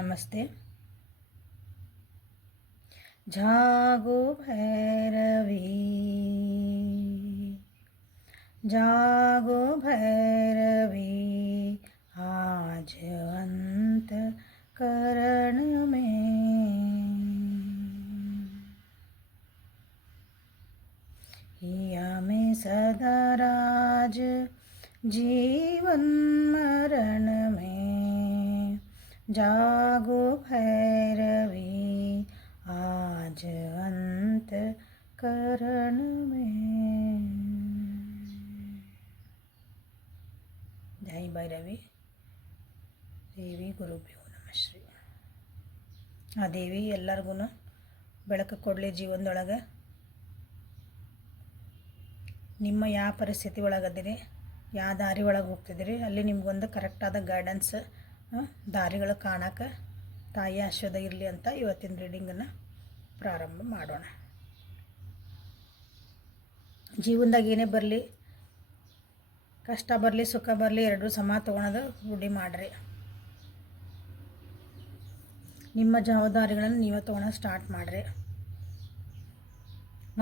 नमस्ते। जागो भैरवी, जागो भैरवी, आज अंत करण में हिया में सदा राज, जीवन मरण में। जागो भैरवी, आज अंत करण में। जय भैरवी देवी गुरुभ्यो नमः श्री। ಆ ದೇವಿ ಎಲ್ಲರಿಗೂ ಬೆಳಕು ಕೊಡಲಿ ಜೀವನದೊಳಗೆ. ನಿಮ್ಮ ಯಾವ ಪರಿಸ್ಥಿತಿ ಒಳಗದಿರಿ, ಯಾವ ದಾರಿ ಒಳಗೆ ಹೋಗ್ತಿದ್ದೀರಿ, ಅಲ್ಲಿ ನಿಮ್ಗೊಂದು ಕರೆಕ್ಟಾದ ಗೈಡೆನ್ಸ್ ದಾರಿಗಳು ಕಾಣಕ್ಕೆ ತಾಯಿ ಆಶೀರ್ವಾದ ಇರಲಿ ಅಂತ ಇವತ್ತಿನ ರೀಡಿಂಗನ್ನು ಪ್ರಾರಂಭ ಮಾಡೋಣ. ಜೀವನದಾಗ ಏನೇ ಬರಲಿ, ಕಷ್ಟ ಬರಲಿ ಸುಖ ಬರಲಿ, ಎರಡೂ ಸಮ ತೊಗೊಳೋದು ರೂಢಿ ಮಾಡಿರಿ. ನಿಮ್ಮ ಜವಾಬ್ದಾರಿಗಳನ್ನು ನೀವೇ ತೊಗೊಳೋದು ಸ್ಟಾರ್ಟ್ ಮಾಡಿರಿ.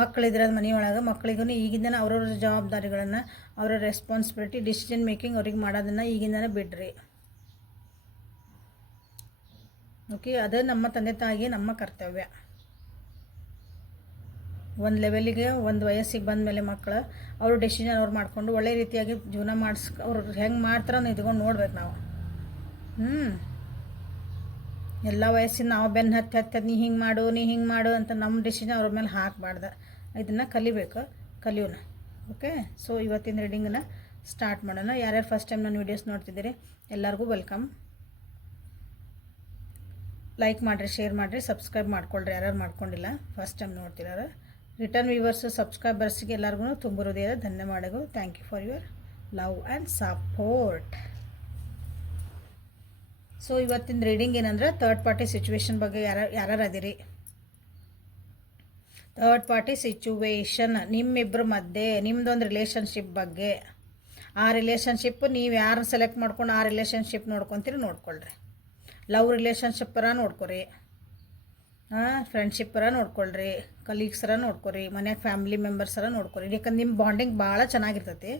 ಮಕ್ಕಳಿದ್ರೆ ಮನೆಯೊಳಗೆ ಮಕ್ಕಳಿಗೂ ಈಗಿಂದನೇ ಅವ್ರವ್ರ ಜವಾಬ್ದಾರಿಗಳನ್ನು, ಅವರ ರೆಸ್ಪಾನ್ಸಿಬಿಲಿಟಿ, ಡಿಸಿಷನ್ ಮೇಕಿಂಗ್ ಅವ್ರಿಗೆ ಮಾಡೋದನ್ನು ಈಗಿಂದನೇ ಬಿಡ್ರಿ. ಓಕೆ, ಅದು ನಮ್ಮ ತಂದೆ ತಾಯಿಗೆ ನಮ್ಮ ಕರ್ತವ್ಯ. ಒಂದು ಲೆವೆಲಿಗೆ ಒಂದು ವಯಸ್ಸಿಗೆ ಬಂದ ಮೇಲೆ ಮಕ್ಕಳು ಅವರು ಡೆಸಿಷನ್ ಅವ್ರು ಮಾಡಿಕೊಂಡು ಒಳ್ಳೆ ರೀತಿಯಾಗಿ ಜೀವನ ಅವ್ರು ಹೆಂಗೆ ಮಾಡ್ತಾರ ಇದ್ಕೊಂಡು ನೋಡ್ಬೇಕು ನಾವು. ಎಲ್ಲ ವಯಸ್ಸಿನ ನಾವು ಬೆನ್ನು ಹತ್ತಿ ನೀ ಹಿಂಗೆ ಮಾಡು ಅಂತ ನಮ್ಮ ಡಿಸಿಷನ್ ಅವ್ರ ಮೇಲೆ ಹಾಕಬಾರ್ದು. ಇದನ್ನು ಕಲಿಬೇಕು, ಕಲಿಯೋಣ. ಓಕೆ, ಸೊ ಇವತ್ತಿನ ರೀಡಿಂಗನ್ನು ಸ್ಟಾರ್ಟ್ ಮಾಡೋಣ. ಯಾರ್ಯಾರು ಫಸ್ಟ್ ಟೈಮ್ ನಾನು ವೀಡಿಯೋಸ್ ನೋಡ್ತಿದ್ದೀರಿ ಎಲ್ಲರಿಗೂ ವೆಲ್ಕಮ್. ಲೈಕ್ ಮಾಡಿರಿ, ಶೇರ್ ಮಾಡಿರಿ, ಸಬ್ಸ್ಕ್ರೈಬ್ ಮಾಡ್ಕೊಳ್ರಿ ಯಾರ್ಯಾರು ಮಾಡ್ಕೊಂಡಿಲ್ಲ, ಫಸ್ಟ್ ಟೈಮ್ ನೋಡ್ತಿರೋರು. ರಿಟರ್ನ್ ವ್ಯೂವರ್ಸು ಸಬ್ಸ್ಕ್ರೈಬರ್ಸ್ಗೆ ಎಲ್ಲರಿಗೂ ತುಂಬ ಹೃದಯದ ಧನ್ಯವಾದಗಳು. Thank you for your love and support. So ಇವತ್ತಿನ ರೀಡಿಂಗ್ ಏನಂದ್ರೆ ಥರ್ಡ್ ಪಾರ್ಟಿ ಸಿಚುವೇಶನ್ ಬಗ್ಗೆ ಯಾರು ಅದಿರಿ. ಥರ್ಡ್ ಪಾರ್ಟಿ ಸಿಚುವೇಶನ್ ನಿಮ್ಮಿಬ್ಬರ ಮಧ್ಯೆ ನಿಮ್ಮದೊಂದು ರಿಲೇಷನ್ಶಿಪ್ ಬಗ್ಗೆ. ಆ ರಿಲೇಷನ್ಶಿಪ್ ನೀವು ಯಾರು ಸೆಲೆಕ್ಟ್ ಮಾಡ್ಕೊಂಡು ಆ ರಿಲೇಷನ್ಶಿಪ್ ನೋಡ್ಕೊತೀರಿ ನೋಡ್ಕೊಳ್ರಿ. ಲವ್ ರಿಲೇಷನ್ಶಿಪ್ಪರ ನೋಡ್ಕೊರಿ, ಫ್ರೆಂಡ್ಶಿಪ್ಪರ ನೋಡ್ಕೊಳ್ರಿ, ಕಲೀಗ್ಸರ ನೋಡ್ಕೊರಿ, ಮನ್ಯಾಗ ಫ್ಯಾಮಿಲಿ ಮೆಂಬರ್ಸರ ನೋಡ್ಕೊರಿ. ಯಾಕಂದ್ರೆ ನಿಮ್ಮ ಬಾಂಡಿಂಗ್ ಭಾಳ ಚೆನ್ನಾಗಿರ್ತೈತಿ.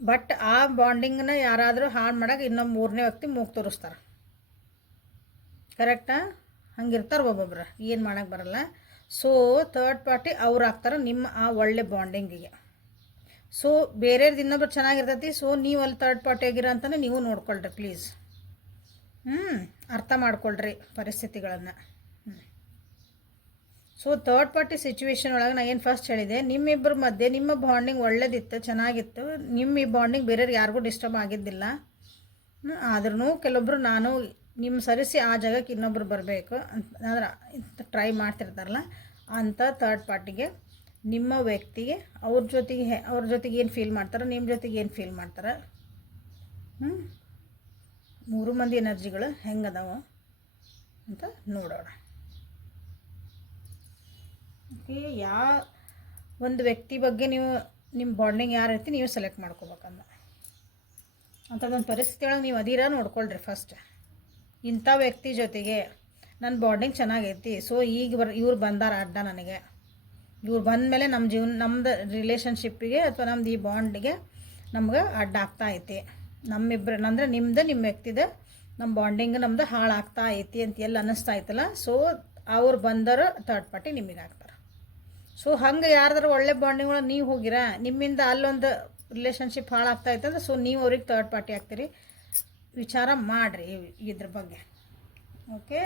ಬಟ್ ಆ ಬಾಂಡಿಂಗ್ನ ಯಾರಾದರೂ ಹಾಳು ಮಾಡೋಕೆ ಇನ್ನೊಂದು ಮೂರನೇ ವ್ಯಕ್ತಿ ಮೂಗು ತೋರಿಸ್ತಾರೆ. ಕರೆಕ್ಟಾ? ಹಂಗಿರ್ತಾರೆ ಒಬ್ಬೊಬ್ರು, ಏನು ಮಾಡೋಕ್ಕೆ ಬರಲ್ಲ. ಸೊ ಥರ್ಡ್ ಪಾರ್ಟಿ ಅವ್ರು ಆಗ್ತಾರೆ ನಿಮ್ಮ ಆ ಒಳ್ಳೆ ಬಾಂಡಿಂಗಿಗೆ. ಸೊ ಬೇರೆಯವ್ರದ್ದು ಇನ್ನೊಬ್ರು ಚೆನ್ನಾಗಿರ್ತೈತಿ. ಸೊ ನೀವು ಅಲ್ಲಿ ಥರ್ಡ್ ಪಾರ್ಟಿ ಆಗಿರೋ ಅಂತಲೇ ನೀವು ನೋಡ್ಕೊಳ್ರಿ ಪ್ಲೀಸ್. ಅರ್ಥ ಮಾಡ್ಕೊಳ್ರಿ ಪರಿಸ್ಥಿತಿಗಳನ್ನು. ಸೊ ಥರ್ಡ್ ಪಾರ್ಟಿ ಸಿಚುವೇಶನ್ ಒಳಗೆ ನಾನು ಏನು ಫಸ್ಟ್ ಹೇಳಿದೆ, ನಿಮ್ಮಿಬ್ಬರ ಮಧ್ಯೆ ನಿಮ್ಮ ಬಾಂಡಿಂಗ್ ಒಳ್ಳೇದಿತ್ತು, ಚೆನ್ನಾಗಿತ್ತು. ನಿಮ್ಮ ಈ ಬಾಂಡಿಂಗ್ ಬೇರೆಯವ್ರಿಗೆ ಯಾರಿಗೂ ಡಿಸ್ಟರ್ಬ್ ಆಗಿದ್ದಿಲ್ಲ. ಆದ್ರೂ ಕೆಲವೊಬ್ರು ನಾನು ನಿಮ್ಮ ಸರಿಸಿ ಆ ಜಾಗಕ್ಕೆ ಇನ್ನೊಬ್ರು ಬರಬೇಕು ಅಂದ್ರೆ ಟ್ರೈ ಮಾಡ್ತಿರ್ತಾರಲ್ಲ, ಅಂಥ ಥರ್ಡ್ ಪಾರ್ಟಿಗೆ ನಿಮ್ಮ ವ್ಯಕ್ತಿಗೆ ಅವ್ರ ಜೊತೆಗೆ ಏನು ಫೀಲ್ ಮಾಡ್ತಾರೆ, ನಿಮ್ಮ ಜೊತೆಗೆ ಏನು ಫೀಲ್ ಮಾಡ್ತಾರೆ, ಮೂರು ಮಂದಿ ಎನರ್ಜಿಗಳು ಹೆಂಗದಾವ ಅಂತ ನೋಡೋಣ. ಓಕೆ, ಯಾವ ಒಂದು ವ್ಯಕ್ತಿ ಬಗ್ಗೆ ನೀವು ನಿಮ್ಮ ಬಾಂಡಿಂಗ್ ಯಾರು ಐತಿ ನೀವು ಸೆಲೆಕ್ಟ್ ಮಾಡ್ಕೋಬೇಕಂದ ಅಂಥದ್ದೊಂದು ಪರಿಸ್ಥಿತಿ ಒಳಗೆ ನೀವು ಅದೀರ ನೋಡ್ಕೊಳ್ರಿ. ಫಸ್ಟ್ ಇಂಥ ವ್ಯಕ್ತಿ ಜೊತೆಗೆ ನನ್ನ ಬಾಂಡಿಂಗ್ ಚೆನ್ನಾಗೈತಿ. ಸೊ ಈಗ ಇವ್ರು ಬಂದಾರ ಅಡ್ಡ ನನಗೆ, ಇವ್ರು ಬಂದ ಮೇಲೆ ನಮ್ಮದು ರಿಲೇಷನ್ಶಿಪ್ಪಿಗೆ ಅಥವಾ ನಮ್ದು ಈ ಬಾಂಡಿಗೆ ನಮ್ಗೆ ಅಡ್ಡ ಆಗ್ತಾ ಐತಿ. ನಮ್ಮಿಬ್ಬರು ಅಂದರೆ ನಿಮ್ಮ ವ್ಯಕ್ತಿದ ನಮ್ಮ ಬಾಂಡಿಂಗ್ ನಮ್ದು ಹಾಳಾಗ್ತಾ ಐತಿ ಅಂತ ಎಲ್ಲ ಅನ್ನಿಸ್ತಾ ಐತಲ್ಲ. ಸೊ ಅವ್ರು ಬಂದರು ಥರ್ಡ್ ಪಾರ್ಟಿ ನಿಮಗೆ ಆಗ್ತಾರೆ. ಸೊ ಹಂಗೆ ಯಾರ್ದಾರು ಒಳ್ಳೆ ಬಾಂಡಿಂಗ್ ಒಳಗೆ ನೀವು ಹೋಗಿರಾ, ನಿಮ್ಮಿಂದ ಅಲ್ಲೊಂದು ರಿಲೇಷನ್ಶಿಪ್ ಹಾಳಾಗ್ತಾ ಐತಂದ್ರೆ ಸೊ ನೀವು ಅವ್ರಿಗೆ ಥರ್ಡ್ ಪಾರ್ಟಿ ಆಗ್ತೀರಿ. ವಿಚಾರ ಮಾಡಿರಿ ಇದ್ರ ಬಗ್ಗೆ. ಓಕೆ,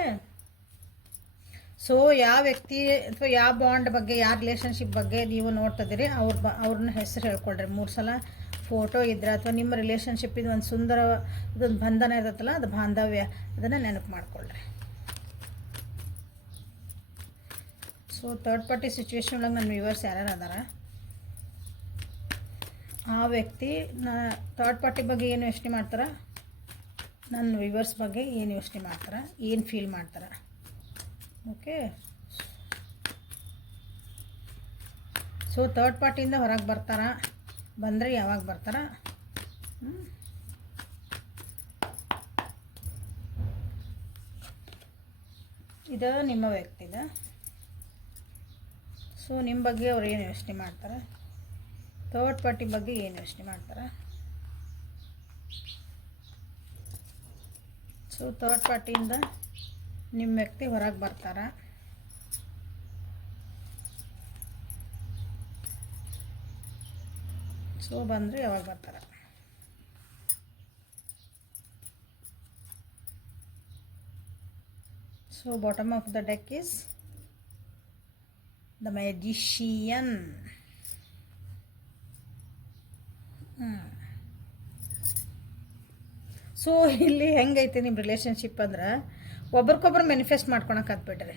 ಸೊ ಯಾವ ವ್ಯಕ್ತಿ ಅಥವಾ ಯಾವ ಬಾಂಡ್ ಬಗ್ಗೆ, ಯಾವ ರಿಲೇಷನ್ಶಿಪ್ ಬಗ್ಗೆ ನೀವು ನೋಡ್ತಿದ್ದೀರಿ ಅವ್ರನ್ನ ಹೆಸರು ಹೇಳ್ಕೊಳ್ರಿ. 3 ಸಲ ಫೋಟೋ ಇದ್ರೆ ಅಥವಾ ನಿಮ್ಮ ರಿಲೇಷನ್ಶಿಪ್ ಇದು ಒಂದು ಸುಂದರ ಇದೊಂದು ಬಂಧನ ಇರುತ್ತಲ್ಲ, ಅದು ಬಾಂಧವ್ಯ, ಅದನ್ನು ನೆನಪು ಮಾಡ್ಕೊಳ್ರಿ. ಸೊ ಥರ್ಡ್ ಪಾರ್ಟಿ ಸಿಚುವೇಶನ್ ಒಳಗೆ ನನ್ನ ವ್ಯೂವರ್ಸ್ ಯಾರ್ಯಾರು ಅದಾರ, ಆ ವ್ಯಕ್ತಿ ಥರ್ಡ್ ಪಾರ್ಟಿ ಬಗ್ಗೆ ಏನು ಯೋಚನೆ ಮಾಡ್ತಾರೆ, ನನ್ನ ವ್ಯೂವರ್ಸ್ ಬಗ್ಗೆ ಏನು ಯೋಚನೆ ಮಾಡ್ತಾರೆ, ಏನು ಫೀಲ್ ಮಾಡ್ತಾರೆ. ಓಕೆ, ಸೊ ಥರ್ಡ್ ಪಾರ್ಟಿಯಿಂದ ಹೊರಗೆ ಬರ್ತಾರ, ಬಂದರೆ ಯಾವಾಗ ಬರ್ತಾರ, ಇದು ನಿಮ್ಮ ವ್ಯಕ್ತಿದ. ಸೊ ನಿಮ್ಮ ಬಗ್ಗೆ ಅವ್ರು ಏನು ಯೋಚನೆ ಮಾಡ್ತಾರೆ, ಥರ್ಡ್ ಪಾರ್ಟಿ ಬಗ್ಗೆ ಏನು ಯೋಚನೆ ಮಾಡ್ತಾರೆ. ಸೊ ಥರ್ಡ್ ಪಾರ್ಟಿಯಿಂದ ನಿಮ್ಮ ವ್ಯಕ್ತಿ ಹೊರಗೆ ಬರ್ತಾರೆ. ಸೊ ಬಂದರೆ ಯಾವಾಗ ಬರ್ತಾರೆ? So bottom of the deck is the magician. So ಇಲ್ಲಿ ಹೆಂಗೈತೆ ನಿಮ್ಮ ರಿಲೇಷನ್ಶಿಪ್ ಅಂದ್ರೆ ಒಬ್ರಿಗೊಬ್ರು ಮ್ಯಾನಿಫೆಸ್ಟ್ ಮಾಡ್ಕೊಳಕ್ಕೆ ಹತ್ಬಿಟ್ರಿ.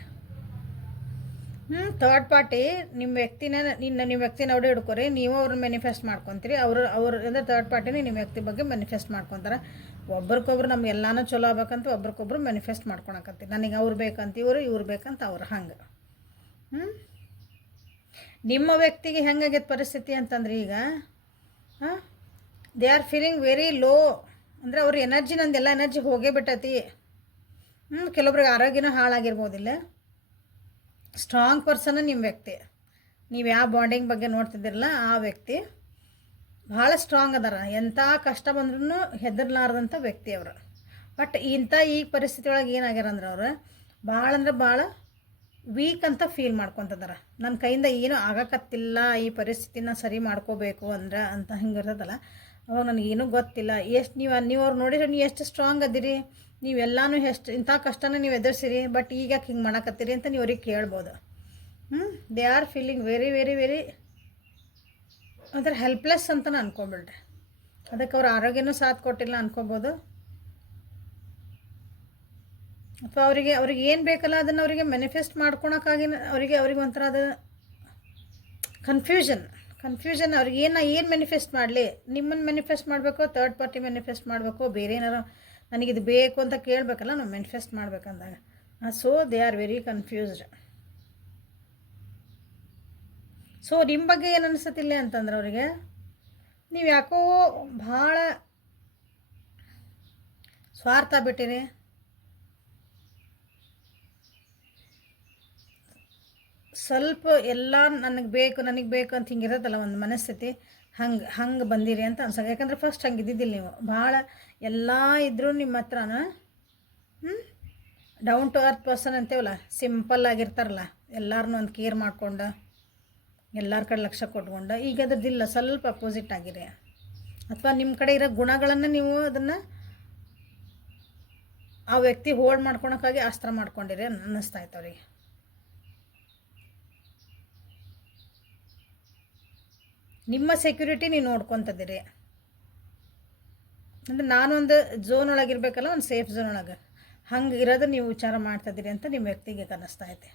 ಥರ್ಡ್ ಪಾರ್ಟಿ ನಿಮ್ಮ ವ್ಯಕ್ತಿನ ನಿಮ್ಮ ವ್ಯಕ್ತಿನ ಅವಡೆ ಹಿಡ್ಕೊರಿ, ನೀವು ಅವ್ರನ್ನ ಮ್ಯಾನಿಫೆಸ್ಟ್ ಮಾಡ್ಕೊತೀರಿ. ಅವ್ರು ಅಂದರೆ ಥರ್ಡ್ ಪಾರ್ಟಿನೇ ನಿಮ್ಮ ವ್ಯಕ್ತಿ ಬಗ್ಗೆ ಮ್ಯಾನಿಫೆಸ್ಟ್ ಮಾಡ್ಕೊತಾರೆ. ಒಬ್ರಿಗೊಬ್ರು ನಮ್ಗೆ ಎಲ್ಲಾನು ಚಲೋ ಆಗ್ಬೇಕಂತ ಒಬ್ರಿಗೊಬ್ರು ಮ್ಯಾನಿಫೆಸ್ಟ್ ಮಾಡ್ಕೊಳಕತ್ತೀರಿ. ನನಗೆ ಅವ್ರು ಬೇಕಂತ ಇವ್ರು ಬೇಕಂತ ಅವ್ರು ಹಂಗೆ. ನಿಮ್ಮ ವ್ಯಕ್ತಿಗೆ ಹೆಂಗಾಗೈತೆ ಪರಿಸ್ಥಿತಿ ಅಂತಂದ್ರೆ ಈಗ they are feeling very low. ಅಂದರೆ ಅವ್ರ ಎನರ್ಜಿ, ನಂದೆಲ್ಲ ಎನರ್ಜಿ ಹೋಗೇ ಬಿಟ್ಟೈತಿ. ಕೆಲವೊಬ್ರಿಗೆ ಆರೋಗ್ಯನೂ ಹಾಳಾಗಿರ್ಬೋದಿಲ್ಲ. ಸ್ಟ್ರಾಂಗ್ ಪರ್ಸನ್ ನಿಮ್ಮ ವ್ಯಕ್ತಿ. ನೀವು ಯಾವ ಬಾಂಡಿಂಗ್ ಬಗ್ಗೆ ನೋಡ್ತಿದ್ದಿರಲ್ಲ ಆ ವ್ಯಕ್ತಿ ಭಾಳ ಸ್ಟ್ರಾಂಗ್ ಅದಾರ. ಎಂಥ ಕಷ್ಟ ಬಂದ್ರೂ ಹೆದರ್ಲಾರ್ದಂಥ ವ್ಯಕ್ತಿ ಅವರು. ಬಟ್ ಈ ಪರಿಸ್ಥಿತಿ ಒಳಗೆ ಏನಾಗ್ಯಾರ ಅಂದ್ರೆ ಅವರು ಭಾಳ ವೀಕ್ ಅಂತ ಫೀಲ್ ಮಾಡ್ಕೊತದಾರ. ನನ್ನ ಕೈಯಿಂದ ಏನೂ ಆಗಕತ್ತಿಲ್ಲ, ಈ ಪರಿಸ್ಥಿತಿನ ಸರಿ ಮಾಡ್ಕೋಬೇಕು ಅಂದ್ರೆ ಅಂತ ಹಿಂಗೆ ಇರ್ತದಲ್ಲ, ಅವಾಗ ನನಗೇನೂ ಗೊತ್ತಿಲ್ಲ. ಎಷ್ಟು ನೀವು ಅವ್ರು ನೋಡಿದ್ರೆ ನೀವು ಎಷ್ಟು ಸ್ಟ್ರಾಂಗ್ ಅದಿರಿ, ನೀವೆಲ್ಲನೂ ಎಷ್ಟು ಇಂಥ ಕಷ್ಟನ ನೀವು ಎದುರಿಸಿರಿ, ಬಟ್ ಈಗ ಹಿಂಗೆ ಮಾಡಕತ್ತೀರಿ ಅಂತ ನೀವು ಅವ್ರಿಗೆ ಕೇಳ್ಬೋದು. They are feeling very very very ಒಂಥರ ಹೆಲ್ಪ್ಲೆಸ್ ಅಂತಲೇ ಅನ್ಕೊಂಬಿಡ್ರಿ. ಅದಕ್ಕೆ ಅವ್ರ ಆರೋಗ್ಯನೂ ಸಾಥ್ ಕೊಟ್ಟಿಲ್ಲ ಅನ್ಕೋಬೋದು. ಅಥವಾ ಅವ್ರಿಗೆ ಏನು ಬೇಕಲ್ಲ ಅದನ್ನು ಅವರಿಗೆ ಮ್ಯಾನಿಫೆಸ್ಟ್ ಮಾಡ್ಕೊಳಕ್ಕಾಗಿ ಅವ್ರಿಗೆ ಒಂಥರ ಅದು ಕನ್ಫ್ಯೂಷನ್ ಅವ್ರಿಗೆ ಏನು ಮ್ಯಾನಿಫೆಸ್ಟ್ ಮಾಡಲಿ, ನಿಮ್ಮನ್ನು ಮ್ಯಾನಿಫೆಸ್ಟ್ ಮಾಡಬೇಕು, ಥರ್ಡ್ ಪಾರ್ಟಿ ಮ್ಯಾನಿಫೆಸ್ಟ್ ಮಾಡಬೇಕು, ಬೇರೆ ಏನಾರು ನನಗಿದು ಬೇಕು ಅಂತ ಕೇಳಬೇಕಲ್ಲ ನಾವು ಮ್ಯಾನಿಫೆಸ್ಟ್ ಮಾಡ್ಬೇಕಂದಾಗ. So they are very confused. So ನಿಮ್ಮ ಬಗ್ಗೆ ಏನು ಅನಿಸುತ್ತಿಲ್ಲ ಅಂತಂದ್ರೆ ಅವರಿಗೆ ನೀವು ಯಾಕೋ ಭಾಳ ಸ್ವಾರ್ಥ ಬಿಟ್ಟಿರಿ. ಸ್ವಲ್ಪ ಎಲ್ಲ ನನಗೆ ಬೇಕು ಅಂತ ಹಿಂಗಿರೋದಲ್ಲ ಒಂದು ಮನಸ್ಥಿತಿ, ಹಂಗೆ ಬಂದಿರಿ ಅಂತ ಅನ್ಸೋದು. ಯಾಕಂದ್ರೆ ಫಸ್ಟ್ ಹಂಗೆ ಇದ್ದಿದ್ದಿಲ್ಲ ನೀವು. ಭಾಳ ಎಲ್ಲ ಇದ್ದರೂ ನಿಮ್ಮ ಹತ್ರನ ಡೌನ್ ಟು ಅರ್ತ್ ಪರ್ಸನ್ ಅಂತೇವಲ್ಲ, ಸಿಂಪಲ್ ಆಗಿರ್ತಾರಲ್ಲ, ಎಲ್ಲರನ್ನೂ ಒಂದು ಕೇರ್ ಮಾಡ್ಕೊಂಡು ಎಲ್ಲರ ಕಡೆ ಲಕ್ಷ್ಯ ಕೊಟ್ಕೊಂಡು. ಈಗ ಅದ್ರದ್ದಿಲ್ಲ, ಸ್ವಲ್ಪ ಅಪೋಸಿಟ್ ಆಗಿರಿ. ಅಥವಾ ನಿಮ್ಮ ಕಡೆ ಇರೋ ಗುಣಗಳನ್ನು ನೀವು ಅದನ್ನು ಆ ವ್ಯಕ್ತಿ ಹೋಲ್ಡ್ ಮಾಡ್ಕೊಳಕ್ಕಾಗಿ ಅಸ್ತ್ರ ಮಾಡ್ಕೊಂಡಿರಿ ಅನ್ನಿಸ್ತಾ ಇತ್ತು ಅವ್ರಿಗೆ. ನಿಮ್ಮ ಸೆಕ್ಯೂರಿಟಿ ನೀವು ನೋಡ್ಕೊತದಿರಿ. ಅಂದರೆ ನಾನೊಂದು ಝೋನ್ ಒಳಗಿರ್ಬೇಕಲ್ಲ, ಒಂದು ಸೇಫ್ ಝೋನ್ ಒಳಗೆ ಹಂಗೆ ಇರೋದು ನೀವು ವಿಚಾರ ಮಾಡ್ತಿದ್ದೀರಿ ಅಂತ ನಿಮ್ಮ ವ್ಯಕ್ತಿಗೆ ಅನ್ನಿಸ್ತಾ ಐತೆ.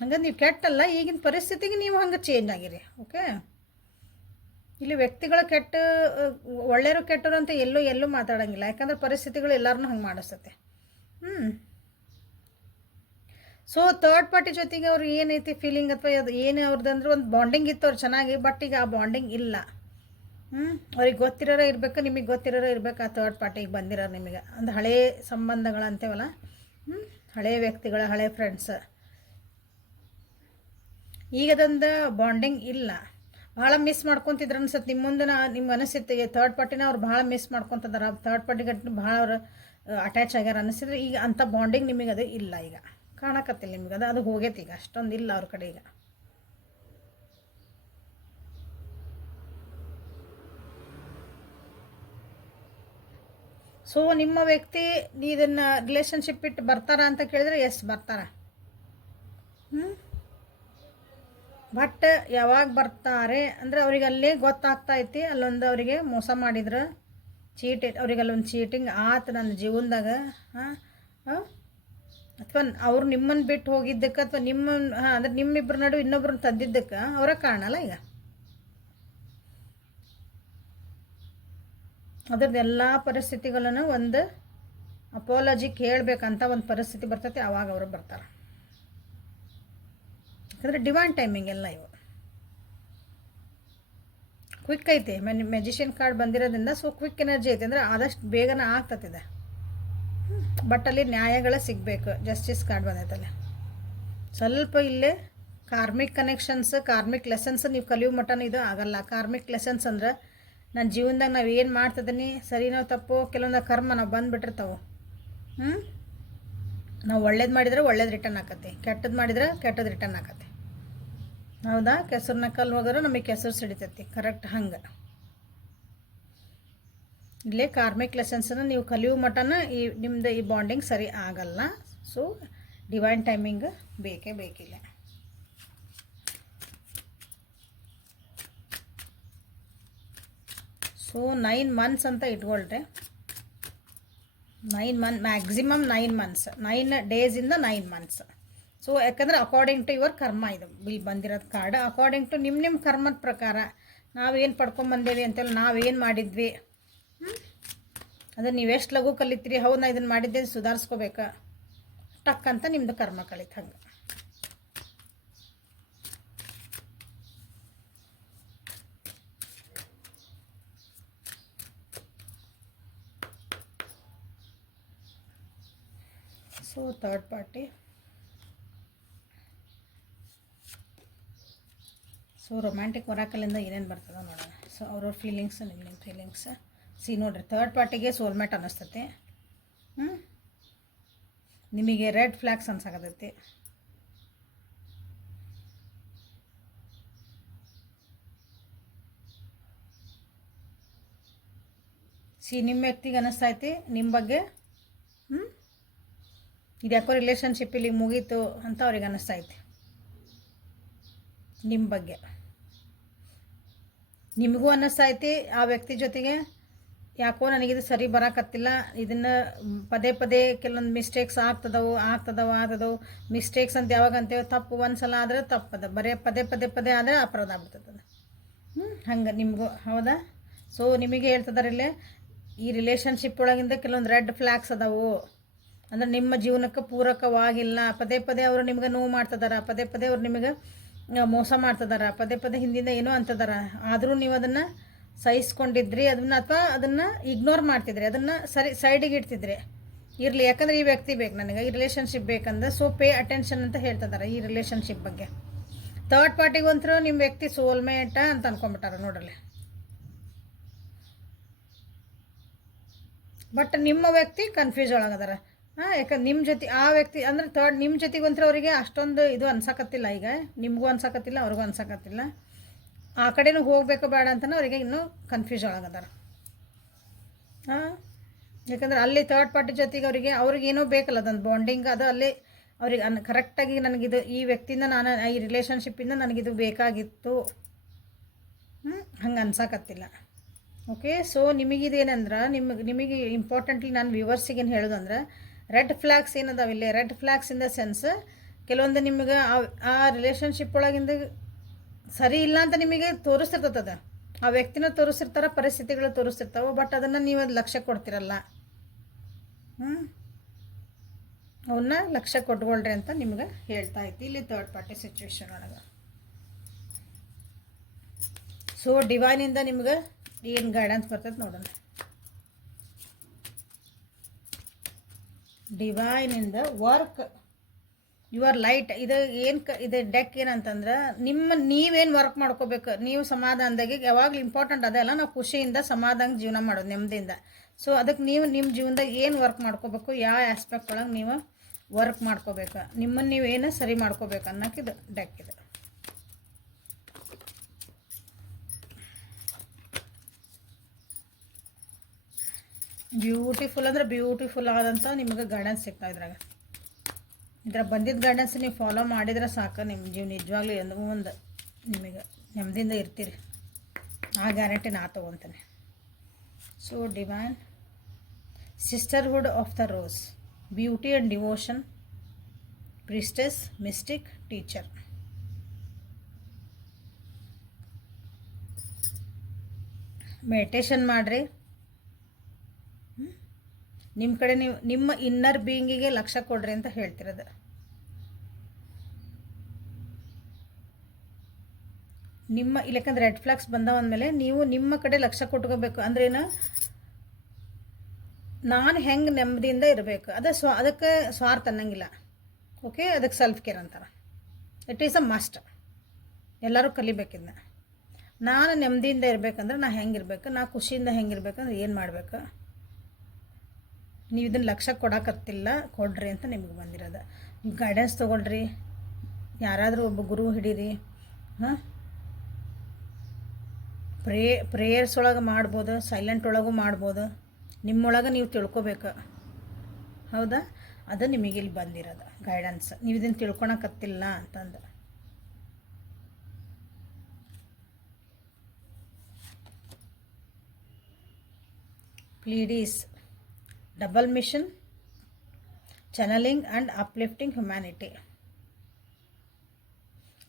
ಹಂಗೆ ನೀವು ಕೆಟ್ಟಲ್ಲ, ಈಗಿನ ಪರಿಸ್ಥಿತಿಗೆ ನೀವು ಹಂಗೆ ಚೇಂಜ್ ಆಗಿರಿ. ಓಕೆ, ಇಲ್ಲಿ ವ್ಯಕ್ತಿಗಳು ಒಳ್ಳೆಯರು ಕೆಟ್ಟರು ಅಂತ ಎಲ್ಲೂ ಮಾತಾಡೋಂಗಿಲ್ಲ. ಯಾಕಂದ್ರೆ ಪರಿಸ್ಥಿತಿಗಳು ಎಲ್ಲರನ್ನೂ ಹಂಗೆ ಮಾಡಿಸ್ತತೆ. ಸೊ ಥರ್ಡ್ ಪಾರ್ಟಿ ಜೊತೆಗೆ ಅವ್ರು ಏನೈತಿ ಫೀಲಿಂಗ್ ಅಥವಾ ಅದು ಏನು ಅವ್ರದ್ದಂದ್ರೆ ಒಂದು ಬಾಂಡಿಂಗ್ ಇತ್ತು ಅವ್ರು ಚೆನ್ನಾಗಿ, ಬಟ್ ಈಗ ಆ ಬಾಂಡಿಂಗ್ ಇಲ್ಲ. ಅವ್ರಿಗೆ ಗೊತ್ತಿರೋರೇ ಇರಬೇಕು, ನಿಮಗೆ ಗೊತ್ತಿರೋರೇ ಇರಬೇಕು. ಆ ಥರ್ಡ್ ಪಾರ್ಟಿಗೆ ಬಂದಿರೋರು ನಿಮಗೆ ಒಂದು ಹಳೇ ಸಂಬಂಧಗಳು ಅಂತೇವಲ್ಲ, ಹಳೆಯ ವ್ಯಕ್ತಿಗಳ ಹಳೆ ಫ್ರೆಂಡ್ಸ್. ಈಗದೊಂದು ಬಾಂಡಿಂಗ್ ಇಲ್ಲ, ಭಾಳ ಮಿಸ್ ಮಾಡ್ಕೊತಿದ್ರು ಅನ್ಸುತ್ತೆ. ನಿಮ್ಮ ಮುಂದೆ ನಿಮ್ಗೆ ಅನಿಸುತ್ತೆ ಥರ್ಡ್ ಪಾರ್ಟಿನ ಅವ್ರು ಭಾಳ ಮಿಸ್ ಮಾಡ್ಕೊತಿದ್ದಾರೆ. ಥರ್ಡ್ ಪಾರ್ಟಿ ಗಂಟು ಭಾಳ ಅವರು ಅಟ್ಯಾಚ್ ಆಗ್ಯಾರ ಅನಿಸಿದ್ರೆ ಈಗ ಅಂಥ ಬಾಂಡಿಂಗ್ ನಿಮಗೆ ಅದು ಇಲ್ಲ, ಈಗ ಕಾಣಕತ್ತಿಲ್ಲ ನಿಮ್ಗೆ. ಅದು ಹೋಗೈತಿ, ಈಗ ಅಷ್ಟೊಂದು ಇಲ್ಲ ಅವ್ರ ಕಡೆ ಈಗ. ಸೊ ನಿಮ್ಮ ವ್ಯಕ್ತಿ ಇದನ್ನು ರಿಲೇಷನ್ಶಿಪ್ ಇಟ್ಟು ಬರ್ತಾರ ಅಂತ ಕೇಳಿದ್ರೆ ಎಸ್ ಬರ್ತಾರ. ಬಟ್ ಯಾವಾಗ ಬರ್ತಾರೆ ಅಂದರೆ ಅವ್ರಿಗೆ ಅಲ್ಲೇ ಗೊತ್ತಾಗ್ತಾ ಐತಿ, ಅಲ್ಲೊಂದು ಅವರಿಗೆ ಮೋಸ ಮಾಡಿದ್ರೆ ಅವ್ರಿಗೆ ಅಲ್ಲೊಂದು ಚೀಟಿಂಗ್ ಆತು ನನ್ನ ಜೀವನದಾಗ. ಅಥವಾ ಅವ್ರು ನಿಮ್ಮನ್ನು ಬಿಟ್ಟು ಹೋಗಿದ್ದಕ್ಕೆ ಅಥವಾ ಅಂದರೆ ನಿಮ್ಮಿಬ್ಬರ ನಡುವೆ ಇನ್ನೊಬ್ರನ್ನ ತಂದಿದ್ದಕ್ಕೆ ಅವರ ಕಾರಣ ಅಲ್ಲ. ಈಗ ಅದ್ರದ್ದು ಎಲ್ಲ ಪರಿಸ್ಥಿತಿಗಳನ್ನು ಒಂದು ಅಪಾಲಜಿ ಕೇಳಬೇಕಂತ ಒಂದು ಪರಿಸ್ಥಿತಿ ಬರ್ತೈತೆ, ಆವಾಗ ಅವರು ಬರ್ತಾರೆ. ಯಾಕಂದರೆ ಡಿವೈನ್ ಟೈಮಿಂಗ್ ಎಲ್ಲ ಇವು ಕ್ವಿಕ್ ಐತಿ. ಮ್ಯಾಜಿಷಿಯನ್ ಕಾರ್ಡ್ ಬಂದಿರೋದ್ರಿಂದ ಸೊ ಕ್ವಿಕ್ ಎನರ್ಜಿ ಐತೆ, ಅಂದರೆ ಆದಷ್ಟು ಬೇಗನೆ ಆಗ್ತತಿದೆ. ಬಟ್ ಅಲ್ಲಿ ನ್ಯಾಯಗಳ ಸಿಗಬೇಕು. ಜಸ್ಟಿಸ್ ಕಾರ್ಡ್ ಬಂದೈತಲ್ಲ. ಸ್ವಲ್ಪ ಇಲ್ಲೇ ಕಾರ್ಮಿಕ್ ಕನೆಕ್ಷನ್ಸ್, ಕಾರ್ಮಿಕ್ ಲೆಸನ್ಸ್ ನೀವು ಕಲಿಯೋ ಮಟ್ಟನೂ ಇದು ಆಗಲ್ಲ. ಕಾರ್ಮಿಕ್ ಲೆಸನ್ಸ್ ಅಂದ್ರೆ ನನ್ನ ಜೀವನದಾಗ ನಾವು ಏನು ಮಾಡ್ತಿದ್ದೀನಿ, ಸರಿ ನಾವು ತಪ್ಪು, ಕೆಲವೊಂದು ಕರ್ಮ ನಾವು ಬಂದುಬಿಟ್ಟಿರ್ತಾವೆ. ನಾವು ಒಳ್ಳೇದು ಮಾಡಿದ್ರೆ ಒಳ್ಳೇದು ರಿಟರ್ನ್ ಆಕತಿ, ಕೆಟ್ಟದ್ದು ಮಾಡಿದ್ರೆ ಕೆಟ್ಟದ್ದು ರಿಟರ್ನ್ ಆಕತಿ. ಹೌದಾ? ಕೆಸರನ್ನ ಕಲ್ಲು ಹೋಗೋರು ನಮಗೆ ಕೆಸರು ಸಿಡಿತೈತಿ. ಕರೆಕ್ಟ್ ಹಂಗೆ ಇಲ್ಲೇ ಕಾರ್ಮಿಕ್ ಲೆಸನ್ಸನ್ನು ನೀವು ಕಲಿಯೋ ಮಟ್ಟನ ನಿಮ್ಮದು ಈ ಬಾಂಡಿಂಗ್ ಸರಿ ಆಗಲ್ಲ. ಸೊ ಡಿವೈನ್ ಟೈಮಿಂಗ್ ಬೇಕೇ ಬೇಕಿಲ್ಲ. ಸೊ 9 months ಅಂತ ಇಟ್ಕೊಳ್ರಿ. 9 months maximum 9 months, 9 ಡೇಸಿಂದ 9 months. So ಯಾಕಂದರೆ ಅಕಾರ್ಡಿಂಗ್ ಟು ಯುವರ್ ಕರ್ಮ ಇದು ಇಲ್ಲಿ ಬಂದಿರೋದು ಕಾರ್ಡ್. ಅಕಾರ್ಡಿಂಗ್ ಟು ನಿಮ್ಮ ಕರ್ಮದ ಪ್ರಕಾರ ನಾವೇನು ಪಡ್ಕೊಂಬಂದೇವಿ ಅಂತೇಳಿ ನಾವೇನು ಮಾಡಿದ್ವಿ ಅದನ್ನು ನೀವು ಎಷ್ಟು ಲಘು ಕಲಿತೀರಿ. ಹೌದು, ನಾ ಇದನ್ನು ಮಾಡಿದ್ದೆ ಸುಧಾರಿಸ್ಕೋಬೇಕಾ ಟಕ್ ಅಂತ ನಿಮ್ಮದು ಕರ್ಮ ಕಲಿತು ಹಂಗೆ. So third party. So romantic ಒರಾಕಲಿಂದ ಏನೇನು ಬರ್ತದೆ ನೋಡೋಣ. ಸೊ ಅವ್ರವ್ರ ಫೀಲಿಂಗ್ಸ್, ನಿಮ್ಮ ಫೀಲಿಂಗ್ಸ್ ನೋಡಿರಿ. ಥರ್ಡ್ ಪಾರ್ಟಿಗೆ ಸೋಲ್ಮೇಟ್ ಅನ್ನಿಸ್ತೈತಿ. ನಿಮಗೆ ರೆಡ್ ಫ್ಲ್ಯಾಗ್ಸ್ ಅನ್ಸಾಕತೈತಿ. ನಿಮ್ಮ ವ್ಯಕ್ತಿಗೆ ಅನ್ನಿಸ್ತೈತಿ ನಿಮ್ಮ ಬಗ್ಗೆ ಇದು ಯಾಕೋ ರಿಲೇಷನ್ಶಿಪ್ ಇಲ್ಲಿ ಮುಗೀತು ಅಂತ ಅವ್ರಿಗೆ ಅನ್ನಿಸ್ತೈತಿ. ನಿಮ್ಮ ಬಗ್ಗೆ ನಿಮಗೂ ಅನ್ನಿಸ್ತೈತಿ ಆ ವ್ಯಕ್ತಿ ಜೊತೆಗೆ ಯಾಕೋ ನನಗಿದು ಸರಿ ಬರೋಕತ್ತಿಲ್ಲ, ಇದನ್ನು ಪದೇ ಪದೇ ಕೆಲವೊಂದು ಮಿಸ್ಟೇಕ್ಸ್ ಆಗ್ತದವು. ಮಿಸ್ಟೇಕ್ಸ್ ಅಂತ ಯಾವಾಗ ಅಂತೇವೆ, ತಪ್ಪು ಒಂದು ಸಲ ಆದರೆ ತಪ್ಪದ, ಬರೀ ಪದೇ ಪದೇ ಪದೇ ಆದರೆ ಅಪರಾಧ ಆಗ್ಬಿಡ್ತದೆ. ಹಂಗೆ ನಿಮಗೂ ಹೌದಾ? ಸೊ ನಿಮಗೆ ಹೇಳ್ತಿದಾರಿಲ್ಲೇ ಈ ರಿಲೇಷನ್ಶಿಪ್ ಒಳಗಿಂದ ಕೆಲವೊಂದು ರೆಡ್ ಫ್ಲ್ಯಾಗ್ಸ್ ಅದಾವು. ಅಂದರೆ ನಿಮ್ಮ ಜೀವನಕ್ಕೆ ಪೂರಕವಾಗಿಲ್ಲ. ಪದೇ ಪದೇ ಅವರು ನಿಮ್ಗೆ ನೋವು ಮಾಡ್ತಿದಾರ, ಪದೇ ಪದೇ ಅವ್ರು ನಿಮಗೆ ಮೋಸ ಮಾಡ್ತಿದಾರ, ಪದೇ ಪದೇ ಹಿಂದಿಂದ ಏನೋ ಅಂತದಾರ. ಆದರೂ ನೀವು ಅದನ್ನು ಸಹಿಸ್ಕೊಂಡಿದ್ರಿ ಅದನ್ನು, ಅಥವಾ ಅದನ್ನು ಇಗ್ನೋರ್ ಮಾಡ್ತಿದ್ರಿ, ಅದನ್ನು ಸೈಡಿಗೆ ಇಡ್ತಿದ್ರಿ. ಇರಲಿ, ಯಾಕಂದರೆ ಈ ವ್ಯಕ್ತಿ ಬೇಕು ನನಗೆ, ಈ ರಿಲೇಷನ್ಶಿಪ್ ಬೇಕಂದ್ರೆ. ಸೊ ಪೇ ಅಟೆನ್ಷನ್ ಅಂತ ಹೇಳ್ತಿದ್ದಾರೆ ಈ ರಿಲೇಷನ್ಶಿಪ್ ಬಗ್ಗೆ. ಥರ್ಡ್ ಪಾರ್ಟಿಗಂತರೂ ನಿಮ್ಮ ವ್ಯಕ್ತಿ ಸೋಲ್ಮೇಟ ಅಂತ ಅನ್ಕೊಂಬಿಟ್ಟಾರ ನೋಡ್ರಲ್ಲಿ. ಬಟ್ ನಿಮ್ಮ ವ್ಯಕ್ತಿ ಕನ್ಫ್ಯೂಸ್ ಒಳಗದಾರ. ಯಾಕಂದ್ರೆ ನಿಮ್ಮ ಜೊತೆ ಆ ವ್ಯಕ್ತಿ ಅಂದರೆ ಥರ್ಡ್ ನಿಮ್ಮ ಜೊತೆಗಂತೂ ಅವರಿಗೆ ಅಷ್ಟೊಂದು ಇದು ಅನ್ಸಕತ್ತಿಲ್ಲ. ಈಗ ನಿಮಗೂ ಅನ್ಸಕತ್ತಿಲ್ಲ, ಅವ್ರಿಗೂ ಅನ್ಸಕತ್ತಿಲ್ಲ. ಆ ಕಡೆನೂ ಹೋಗಬೇಕು ಬೇಡ ಅಂತಲೂ ಅವರಿಗೆ ಇನ್ನೂ ಕನ್ಫ್ಯೂಸ್ ಒಳಗದಾರ. ಯಾಕಂದ್ರೆ ಅಲ್ಲಿ ಥರ್ಡ್ ಪಾರ್ಟಿ ಜೊತೆಗೆ ಅವ್ರಿಗೇನೋ ಬೇಕಲ್ಲ ಅದೊಂದು ಬಾಂಡಿಂಗ್, ಅದು ಅಲ್ಲಿ ಅವ್ರಿಗೆ ಕರೆಕ್ಟಾಗಿ ನನಗಿದು ಈ ವ್ಯಕ್ತಿಯಿಂದ ನಾನು ಈ ರಿಲೇಷನ್ಶಿಪ್ಪಿಂದ ನನಗಿದು ಬೇಕಾಗಿತ್ತು ಹಂಗೆ ಅನ್ಸಕತ್ತಿಲ್ಲ. ಓಕೆ. ಸೊ ನಿಮಗಿದೇನಂದ್ರೆ ನಿಮಗೆ ಇಂಪಾರ್ಟೆಂಟ್ಲಿ ನಾನು ವ್ಯೂವರ್ಸಿಗೇನು ಹೇಳೋದಂದ್ರೆ, ರೆಡ್ ಫ್ಲ್ಯಾಗ್ಸ್ ಏನದಾವಿಲ್ಲ, red flags in the sense ಕೆಲವೊಂದು ನಿಮಗೆ ಆ ರಿಲೇಷನ್ಶಿಪ್ ಒಳಗಿಂದ ಸರಿ ಇಲ್ಲ ಅಂತ ನಿಮಗೆ ತೋರಿಸ್ತಿರ್ತದ. ಆ ವ್ಯಕ್ತಿನ ತೋರಿಸ್ತಿರ್ತಾರೆ, ಪರಿಸ್ಥಿತಿಗಳು ತೋರಿಸ್ತಿರ್ತಾವೆ. ಬಟ್ ಅದನ್ನು ನೀವು ಅದು ಲಕ್ಷ್ಯ ಕೊಡ್ತಿರಲ್ಲ. ಅವನ್ನ ಲಕ್ಷ್ಯ ಕೊಟ್ಕೊಳ್ರಿ ಅಂತ ನಿಮ್ಗೆ ಹೇಳ್ತಾ ಐತಿ ಇಲ್ಲಿ ಥರ್ಡ್ ಪಾರ್ಟಿ ಸಿಚುವೇಶನ್ ಒಳಗೆ. ಸೊ ಡಿವೈನಿಂದ ನಿಮ್ಗೆ ಏನು ಗೈಡೆನ್ಸ್ ಬರ್ತೈತೆ ನೋಡೋಣ. ಡಿವೈನಿಂದ ವರ್ಕ್ ಯುವರ್ ಲೈಟ್. ಇದು ಡೆಕ್ ಏನಂತಂದ್ರೆ ನೀವೇನು ವರ್ಕ್ ಮಾಡ್ಕೋಬೇಕು, ನೀವು ಸಮಾಧಾನದಾಗೆ ಯಾವಾಗಲೂ ಇಂಪಾರ್ಟೆಂಟ್ ಅದೆಲ್ಲ ನಾವು ಖುಷಿಯಿಂದ ಸಮಾಧಾನ ಜೀವನ ಮಾಡೋದು ನೆಮ್ಮದಿಯಿಂದ. ಸೊ ಅದಕ್ಕೆ ನೀವು ನಿಮ್ಮ ಜೀವನದಾಗ ಏನು ವರ್ಕ್ ಮಾಡ್ಕೋಬೇಕು, ಯಾವ ಆಸ್ಪೆಕ್ಟ್ ಒಳಗೆ ನೀವು ವರ್ಕ್ ಮಾಡ್ಕೋಬೇಕು, ನಿಮ್ಮನ್ನು ನೀವು ಏನು ಸರಿ ಮಾಡ್ಕೋಬೇಕು ಅನ್ನೋಕ್ಕಿದು ಡೆಕ್ ಇದು. ಬ್ಯೂಟಿಫುಲ್ ಅಂದರೆ ಬ್ಯೂಟಿಫುಲ್ ಆದಂಥ ನಿಮಗೆ ಗೈಡೆನ್ಸ್ ಸಿಗ್ತಾ ಇದ್ರಾಗ ಬಂದಿದ್ದ ಗೈಡೆನ್ಸ್ ನೀವು ಫಾಲೋ ಮಾಡಿದರೆ ಸಾಕು, ನಿಮ್ಮ ಜೀವ ನಿಜವಾಗ್ಲೂ ಎಂದು ಮುಂದೆ ನಿಮಗೆ ನೆಮ್ಮದಿಯಿಂದ ಇರ್ತೀರಿ. ಆ ಗ್ಯಾರಂಟಿ ನಾ ತೊಗೊತೇನೆ. So divine sisterhood of the rose, beauty and devotion, priestess, mystic, teacher. Meditation ಮಾಡಿರಿ. ನಿಮ್ಮ ಕಡೆ ನೀವು ನಿಮ್ಮ ಇನ್ನರ್ ಬೀಯಿಂಗಿಗೆ ಲಕ್ಷ್ಯ ಕೊಡ್ರಿ ಅಂತ ಹೇಳ್ತಿರೋದು. ಇಲ್ಲಕಂದ್ರೆ ರೆಡ್ ಫ್ಲಾಗ್ಸ್ ಬಂದಾವಂದಮೇಲೆ ನೀವು ನಿಮ್ಮ ಕಡೆ ಲಕ್ಷ್ಯ ಕೊಟ್ಕೋಬೇಕು. ಅಂದ್ರೇನು, ನಾನು ಹೆಂಗೆ ನೆಮ್ಮದಿಯಿಂದ ಇರಬೇಕು, ಅದಕ್ಕೆ ಸ್ವಾರ್ಥ ಅನ್ನಂಗಿಲ್ಲ. ಓಕೆ, ಅದಕ್ಕೆ ಸೆಲ್ಫ್ ಕೇರ್ ಅಂತಾರೆ. It is a must. ಎಲ್ಲರೂ ಕಲಿಬೇಕಿದ್ನ. ನಾನು ನೆಮ್ಮದಿಯಿಂದ ಇರಬೇಕಂದ್ರೆ ನಾ ಹೆಂಗಿರ್ಬೇಕು, ನಾ ಖುಷಿಯಿಂದ ಹೆಂಗಿರ್ಬೇಕಂದ್ರೆ ಏನು ಮಾಡಬೇಕು, ನೀವು ಇದನ್ನು ಲಕ್ಷ್ಯ ಕೊಡೋಕತ್ತಿಲ್ಲ, ಕೊಡ್ರಿ ಅಂತ ನಿಮಗೆ ಬಂದಿರೋದು. ನೀವು ಗೈಡೆನ್ಸ್ ತೊಗೊಳ್ರಿ, ಯಾರಾದರೂ ಒಬ್ಬ ಗುರು ಹಿಡೀರಿ. ಹಾಂ, ಪ್ರೇಯರ್ಸ್ ಒಳಗೆ ಮಾಡ್ಬೋದು, ಸೈಲೆಂಟ್ ಒಳಗೂ ಮಾಡ್ಬೋದು. ನಿಮ್ಮೊಳಗೆ ನೀವು ತಿಳ್ಕೊಬೇಕು. ಹೌದಾ, ಅದು ನಿಮಗೆ ಇಲ್ಲಿ ಬಂದಿರೋದು ಗೈಡೆನ್ಸ್. ನೀವು ಇದನ್ನು ತಿಳ್ಕೊಳಕತ್ತಿಲ್ಲ ಅಂತಂದು. Pleiades, double mission, channeling and uplifting humanity.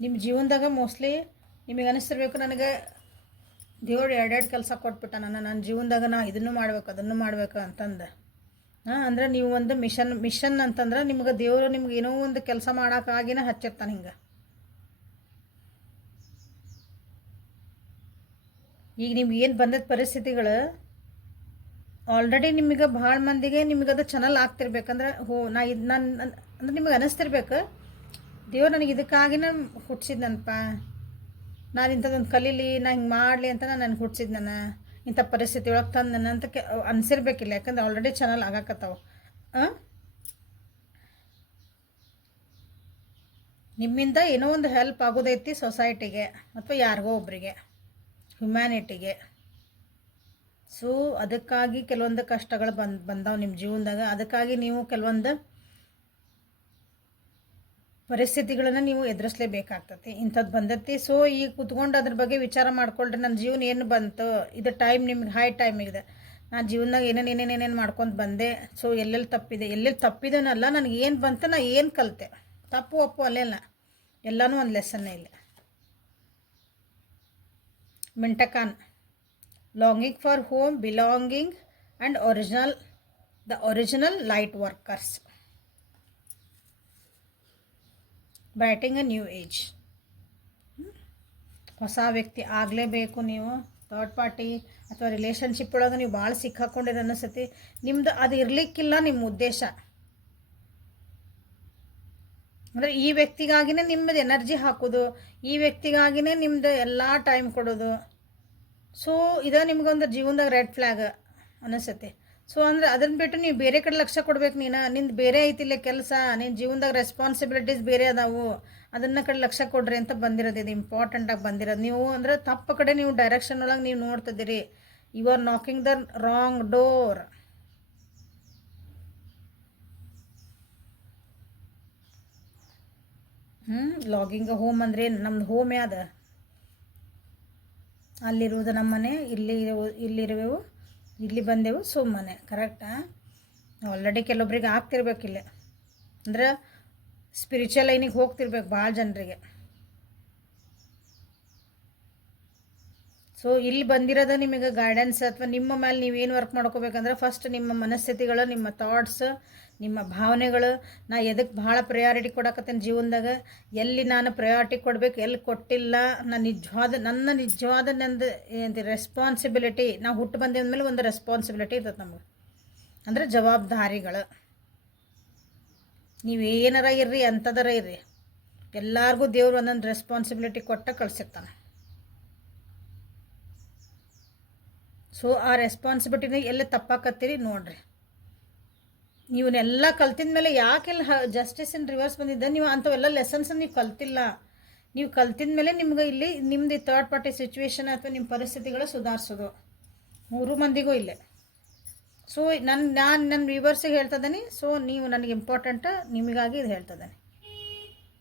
ನಿಮ್ಮ ಜೀವನದಾಗ ಮೋಸ್ಟ್ಲಿ ನಿಮಗೆ ಅನಿಸ್ತಿರ್ಬೇಕು, ನನಗೆ ದೇವ್ರು ಎರಡೆರಡು ಕೆಲಸ ಕೊಟ್ಬಿಟ್ಟ, ನನ್ನ ಜೀವನದಾಗ ನಾ ಇದನ್ನು ಮಾಡ್ಬೇಕು ಅದನ್ನು ಮಾಡ್ಬೇಕು ಅಂತಂದು. ಅಂದ್ರೆ ನೀವು ಒಂದು ಮಿಷನ್ ಅಂತಂದ್ರೆ ನಿಮ್ಗೆ ದೇವರು ನಿಮ್ಗೆ ಏನೋ ಒಂದು ಕೆಲಸ ಮಾಡೋಕ್ಕಾಗಿನೇ ಹಚ್ಚಿರ್ತಾನೆ. ಹಿಂಗೆ ಈಗ ನಿಮ್ಗೆ ಏನು ಬಂದದ ಪರಿಸ್ಥಿತಿಗಳು ಆಲ್ರೆಡಿ ನಿಮಗೆ ಭಾಳ ಮಂದಿಗೆ ನಿಮಗೆ ಅದು ಚಾನಲ್ ಆಗ್ತಿರ್ಬೇಕಂದ್ರೆ ಅಂದ್ರೆ ನಿಮಗೆ ಅನ್ನಿಸ್ತಿರ್ಬೇಕು, ದೇವ್ರು ನನಗೆ ಇದಕ್ಕಾಗಿನ ಹುಟ್ಟಿಸಿದ್ನಪ್ಪ, ನಾನು ಇಂಥದ್ದೊಂದು ಕಲೀಲಿ, ನಾ ಹಿಂಗೆ ಮಾಡಲಿ ಅಂತ ನನಗೆ ಹುಟ್ಟಿಸಿದ್, ನಾನು ಇಂಥ ಪರಿಸ್ಥಿತಿ ಒಳಗೆ ತಂದು ನನ್ನ ಅಂತ ಅನಿಸಿರ್ಬೇಕಿಲ್ಲ. ಯಾಕಂದ್ರೆ ಆಲ್ರೆಡಿ ಚಾನಲ್ ಆಗಾಕತ್ತಾವ. ನಿಮ್ಮಿಂದ ಏನೋ ಒಂದು ಹೆಲ್ಪ್ ಆಗೋದೈತಿ ಸೊಸೈಟಿಗೆ ಅಥವಾ ಯಾರಿಗೋ ಒಬ್ಬರಿಗೆ, ಹ್ಯುಮ್ಯಾನಿಟಿಗೆ. ಸೊ ಅದಕ್ಕಾಗಿ ಕೆಲವೊಂದು ಕಷ್ಟಗಳು ಬಂದಾವೆ ನಿಮ್ಮ ಜೀವನದಾಗ. ಅದಕ್ಕಾಗಿ ನೀವು ಕೆಲವೊಂದು ಪರಿಸ್ಥಿತಿಗಳನ್ನು ನೀವು ಎದುರಿಸಲೇಬೇಕಾಗ್ತತಿ. ಇಂಥದ್ದು ಬಂದೈತಿ. ಸೊ ಈಗ ಕೂತ್ಕೊಂಡು ಅದ್ರ ಬಗ್ಗೆ ವಿಚಾರ ಮಾಡ್ಕೊಳ್ರಿ, ನನ್ನ ಜೀವನ ಏನು ಬಂತು, ಇದು ಟೈಮ್ ನಿಮ್ಗೆ ಹೈ ಟೈಮಿಗಿದೆ, ನಾನು ಜೀವನದಾಗ ಏನೇನೇನೇನೇನು ಮಾಡ್ಕೊಂಡು ಬಂದೆ. ಸೊ ಎಲ್ಲೆಲ್ಲಿ ತಪ್ಪಿದೇನಲ್ಲ, ನನಗೆ ಏನು ಬಂತು, ನಾ ಏನು ಕಲಿತೆ, ತಪ್ಪು ಒಪ್ಪು ಅಲ್ಲೆಲ್ಲ ಎಲ್ಲನೂ ಒಂದು ಲೆಸನ್ನೇ ಇಲ್ಲ. Mintakan, longing for home, belonging and the original light workers, brightening a new age. ಹೊಸ ವ್ಯಕ್ತಿ ಆಗಲೇಬೇಕು. ನೀವು ಥರ್ಡ್ ಪಾರ್ಟಿ ಅಥವಾ ರಿಲೇಷನ್ಶಿಪ್ ಒಳಗೆ ನೀವು ಭಾಳ ಸಿಕ್ಕಾಕೊಂಡಿರೋ ಅನಿಸ್ತತಿ. ನಿಮ್ದು ಅದು ಇರಲಿಕ್ಕಿಲ್ಲ ನಿಮ್ಮ ಉದ್ದೇಶ. ಅಂದರೆ ಈ ವ್ಯಕ್ತಿಗಾಗಿನೇ ನಿಮ್ಮದು ಎನರ್ಜಿ ಹಾಕೋದು, ಈ ವ್ಯಕ್ತಿಗಾಗಿನೇ ನಿಮ್ಮದು ಎಲ್ಲ ಟೈಮ್ ಕೊಡೋದು. ಸೊ ಇದು ನಿಮ್ಗೊಂದು ಜೀವನದಾಗ ರೆಡ್ ಫ್ಲ್ಯಾಗ್ ಅನಿಸ್ತೈತಿ. ಸೊ ಅಂದರೆ ಅದನ್ನು ಬಿಟ್ಟು ನೀವು ಬೇರೆ ಕಡೆ ಲಕ್ಷ್ಯ ಕೊಡ್ಬೇಕು. ನಿಂದು ಬೇರೆ ಐತಿಲ್ಲ ಕೆಲಸ, ನಿನ್ನ ಜೀವನದಾಗ ರೆಸ್ಪಾನ್ಸಿಬಿಲಿಟೀಸ್ ಬೇರೆ ಅದಾವು, ಅದನ್ನು ಕಡೆ ಲಕ್ಷ್ಯ ಕೊಡ್ರಿ ಅಂತ ಬಂದಿರೋದು. ಇದು ಇಂಪಾರ್ಟೆಂಟಾಗಿ ಬಂದಿರೋದು. ನೀವು ಅಂದರೆ ತಪ್ಪು ಕಡೆ ನೀವು ಡೈರೆಕ್ಷನ್ ಒಳಗೆ ನೀವು ನೋಡ್ತಿದ್ದೀರಿ. You are knocking the wrong door. Longing home ಅಂದ್ರೆ ನಮ್ದು ಹೋಮ್ ಯಾವ್ದು, ಅಲ್ಲಿರುವುದು ನಮ್ಮ ಮನೆ, ಇಲ್ಲಿರುವೆವು, ಇಲ್ಲಿ ಬಂದೆವು, ಸುಮ್ಮನೆ. ಕರೆಕ್ಟಾ? ಆಲ್ರೆಡಿ ಕೆಲವೊಬ್ರಿಗೆ ಆಗ್ತಿರ್ಬೇಕಿಲ್ಲ, ಅಂದ್ರೆ ಸ್ಪಿರಿಚುವಲ್ ಲೈನಿಗೆ ಹೋಗ್ತಿರ್ಬೇಕು ಭಾಳ ಜನರಿಗೆ. ಸೊ ಇಲ್ಲಿ ಬಂದಿರೋದು ನಿಮಗೆ ಗೈಡೆನ್ಸ್ ಅಥವಾ ನಿಮ್ಮ ಮೇಲೆ ನೀವೇನು ವರ್ಕ್ ಮಾಡ್ಕೋಬೇಕಂದ್ರೆ ಫಸ್ಟ್ ನಿಮ್ಮ ಮನಸ್ಥಿತಿಗಳು, ನಿಮ್ಮ ಥಾಟ್ಸ್, ನಿಮ್ಮ ಭಾವನೆಗಳು. ನಾ ಎದಕ್ಕೆ ಭಾಳ ಪ್ರಯಾರಿಟಿ ಕೊಡಕತ್ತೇನೆ ಜೀವನದಾಗ, ಎಲ್ಲಿ ನಾನು ಪ್ರಯಾರಿಟಿ ಕೊಡಬೇಕು, ಎಲ್ಲಿ ಕೊಟ್ಟಿಲ್ಲ, ನನ್ನ ನಿಜವಾದ ನಂದು ರೆಸ್ಪಾನ್ಸಿಬಿಲಿಟಿ. ನಾವು ಹುಟ್ಟು ಬಂದಿದ ಮೇಲೆ ಒಂದು ರೆಸ್ಪಾನ್ಸಿಬಿಲಿಟಿ ಇರ್ತದೆ ನಮಗೆ, ಅಂದರೆ ಜವಾಬ್ದಾರಿಗಳು. ನೀವೇನಾರ ಇರ್ರಿ, ಅಂಥದರ ಇರ್ರಿ, ಎಲ್ಲರಿಗೂ ದೇವ್ರು ಒಂದೊಂದು ರೆಸ್ಪಾನ್ಸಿಬಿಲಿಟಿ ಕೊಟ್ಟ ಕಳಿಸಿರ್ತಾನೆ. ಸೊ ಆ ರೆಸ್ಪಾನ್ಸಿಬಿಲಿಟಿನ ಎಲ್ಲಿ ತಪ್ಪಾಕತ್ತೀರಿ ನೋಡ್ರಿ. ನೀವನ್ನೆಲ್ಲ ಕಲ್ತಿದ ಮೇಲೆ ಯಾಕೆಲ್ಲ ಜಸ್ಟಿಸ್ ಇನ್ ರಿವರ್ಸ್ ಬಂದಿದ್ದ, ನೀವು ಅಂಥವೆಲ್ಲ ಲೆಸನ್ಸ್ ನೀವು ಕಲ್ತಿಲ್ಲ. ನೀವು ಕಲ್ತಿದ ಮೇಲೆ ನಿಮ್ಗೆ ಇಲ್ಲಿ ನಿಮ್ಮದು ಥರ್ಡ್ ಪಾರ್ಟಿ ಸಿಚುವೇಶನ್ ಅಥವಾ ನಿಮ್ಮ ಪರಿಸ್ಥಿತಿಗಳು ಸುಧಾರಿಸೋದು 3 ಮಂದಿಗೂ ಇಲ್ಲೇ. ಸೊ ನಾನು ರಿವರ್ಸಿಗೆ ಹೇಳ್ತಿದ್ದೀನಿ. ಸೊ ನೀವು ನನಗೆ ಇಂಪಾರ್ಟೆಂಟ್, ನಿಮಗಾಗಿ ಇದು ಹೇಳ್ತಿದ್ದೀನಿ.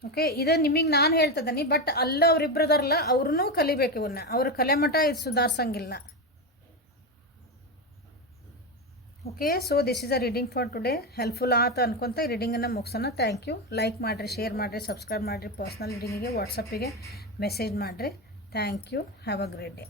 ಓಕೆ, ಇದು ನಿಮಗೆ ನಾನು ಹೇಳ್ತಿದ್ದೀನಿ. ಬಟ್ ಅಲ್ಲ ಅವರಿಬ್ಬರದಾರಲ್ಲ, ಅವ್ರೂ ಕಲಿಬೇಕು ಇವನ್ನ. ಅವ್ರ ಕಲೆ ಮಠ ಇದು ಸುಧಾರಿಸಂಗಿಲ್ಲ. Okay, so this is a reading for today. Helpful ಆಯ್ತು ಅನ್ಕೊತ ಈ ರೀಡಿಂಗನ್ನು ಮುಗಿಸೋಣ. Thank you. ಲೈಕ್ ಮಾಡಿರಿ, ಶೇರ್ ಮಾಡಿರಿ, ಸಬ್ಸ್ಕ್ರೈಬ್ ಮಾಡಿರಿ, ಪರ್ಸ್ನಲ್ ರೀಡಿಂಗಿಗೆ ವಾಟ್ಸಪ್ಪಿಗೆ ಮೆಸೇಜ್ ಮಾಡಿರಿ. Thank you. Have a great day.